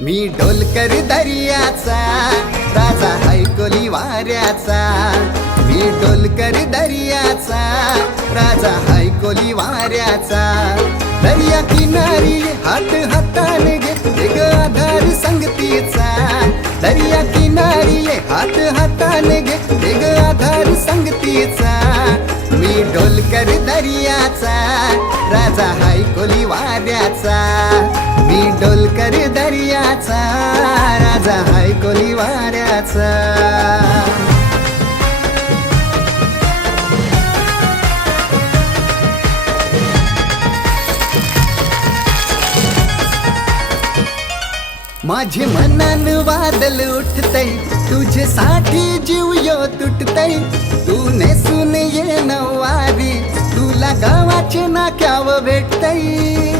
मी डोलकर दर्याचा राजा हैकोली वाऱ्याचा, मी डोलकर दर्याचा राजा हैकोली वाऱ्याचा। दर्या किनारी हात हाताने घे ग आधार संगतीचा, दर्या किनारी हात हाताने घे ग आधार संगतीचा। मी डोलकर दर्याचा राजा हैकोली वाऱ्याचा, मी डोलकर दर्याचा राजा हैकोली वाऱ्याचा। माझे मनान वादल उठतय, तुझ्यासाठी जीव यो तुटतय। तू नेसून ये नऊवारी, तुला गावाचे नाक्याव भेटतय।